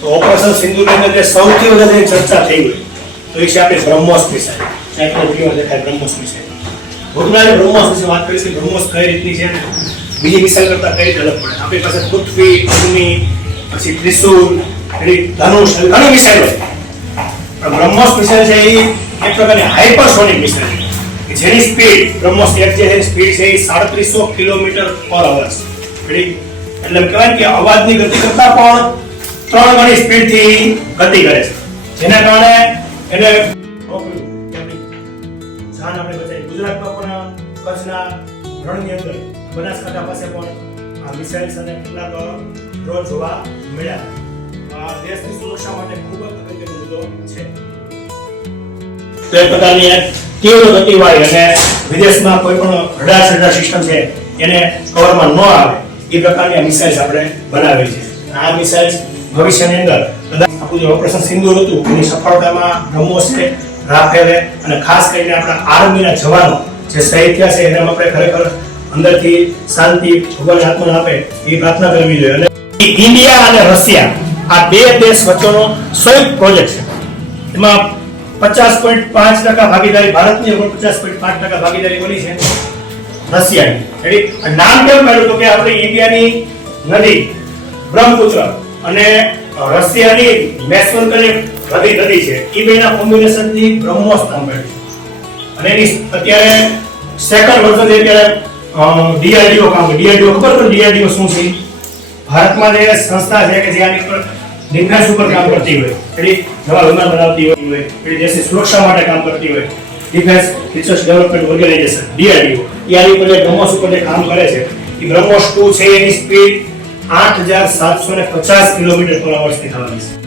તો ઓપરેશન સિંદૂરની અંદર જે સૌથી વધારે ચર્ચા થઈ હોય તો એ છે આપણે બ્રહ્મોસ મિસાઇલ. સાયકલ વિડીયો દેખાય બ્રહ્મોસ મિસાઇલ. ભૂતકાળે બ્રહ્મોસ વિશે વાત કરીશું કે બ્રહ્મોસ કઈ રીતની છે, બીજી મિસાઇલ કરતા કઈ રીતે અલગ પડે. આપણી પાસે પૃથ્વી, અગ્નિ, પછી ત્રિશૂલ, એની ધનુષ, ઘણી મિસાઇલો છે. પણ બ્રહ્મોસ મિસાઇલ છે એ એક પ્રકારની હાઇપરસોનિક મિસાઇલ છે જેની સ્પીડ બ્રહ્મોસ એક જે સ્પીડ છે એ 3700 કિલોમીટર પર અવર છે. એટલે કહેવાય કે અવાજની ગતિ કરતા પણ 3 ગણી સ્પીડથી ગતિ કરે છે, જેના કારણે એને જાન આપણે બચાવી. ગુજરાતમાં પણ કચ્છના રણની અંદર બનાસકાંઠા પાસે પણ આ મિસાઇલ્સ અને કેટલાક ડ્રોન જોવા મળ્યા. આ દેશની સુરક્ષા માટે ખૂબ જ અગત્યનો મુદ્દો છે. તો એ પ્રકારની તીવ્ર ગતિવાળી અને વિદેશમાં કોઈ પણ રડાર સિસ્ટમ છે એને કવરમાં ન આવે એ પ્રકારની મિસાઇલ્સ આપણે બનાવી છે. આ મિસાઇલ્સ ભવિષ્યની અંદર કદાચ આપણું જે ઓપરેશન સિંદૂર હતું એની સફળતામાં બ્રહ્મોસ છે, રાફેલે અને ખાસ કરીને આપણા આર્મીના જવાનો જે શહીદ થયા છે એને આપણે ખરેખર અંદરથી શાંતિ ભગવાન આત્માને આપે એ પ્રાર્થના કરવી જોઈએ. અને ઇન્ડિયા અને રશિયા આ બે દેશ વચ્ચેનો સંયુક્ત પ્રોજેક્ટ છે. એમાં 50.5% ભાગીદારી ભારતની, 50.5% ભાગીદારી બની છે રશિયાની. એટલે નામ કેમ પાડ્યું તો કે આપણે ઇન્ડિયાની નદી બ્રહ્મપુત્ર અને રશિયાની મેસ્વન કરીને નદી છે એ બેના કોમ્બિનેશનથી બ્રહ્મોસ નામ પાડ્યું. અને એની અત્યારે સેકન્ડ વર્ઝન અત્યારે ડીઆરડીઓ કામ કરે. ડીઆરડીઓ ખબર છે ડીઆરડીઓ શું છે? ભારતમાં જે સંસ્થા છે કે જે આની પર ડિફેન્સ ઉપર કામ કરતી હોય, એટલે નવા વિમાન બનાવતી હોય, એટલે દેશની સુરક્ષા માટે કામ કરતી હોય, defence research development organisation DRDO એ આની પર બ્રહ્મોસ ઉપર જે કામ કરે છે એ બ્રહ્મોસ 2 છે એની સ્પીડ 8750 કિલોમીટર પર અવર થી થવાની છે.